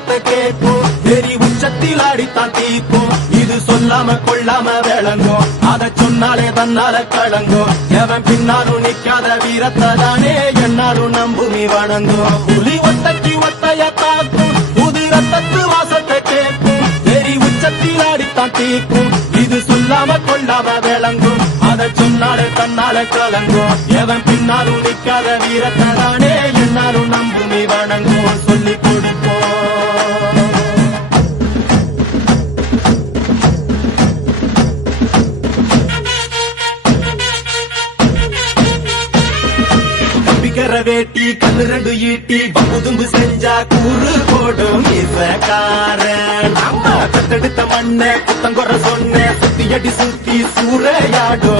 வாசத்தை கேட்கும் தெரி உச்சத்தில் ஆடித்தான் தீக்கும் இது சொல்லாம கொள்ளாம விளங்கும் அதை சொன்னாலே தன்னால கலங்கும் எவன் பின்னாலும் நிக்காத வீரத்தை தானே என்னாலும் நம்புமி வணங்கும் புலி ஒத்தைக்கு ஒத்தைய தாக்கும் புது ரத்தத்து வாசத்தை கேட்கும் தெரி உச்சத்தில் ஆடித்தான் தீக்கும் இது சொல்லாம கொள்ளாம விளங்கும் அதை சொன்னாலே தன்னால கலங்கும் எவன் பின்னாலும் நிக்காத வீரத்தை தானே என்னாலும் நம்புமி வணங்கும் சொல்லி கொடுப்போம். வேட்டி கண்ணு ரெண்டு ஈட்டி பகுதும்பு செஞ்சா கூறு போடும் இசக்காரன் நம்ம தத்தெடுத்த மண்ண குத்தங்குற சொன்ன சுத்தி அடி சுத்தி சூறையாடும்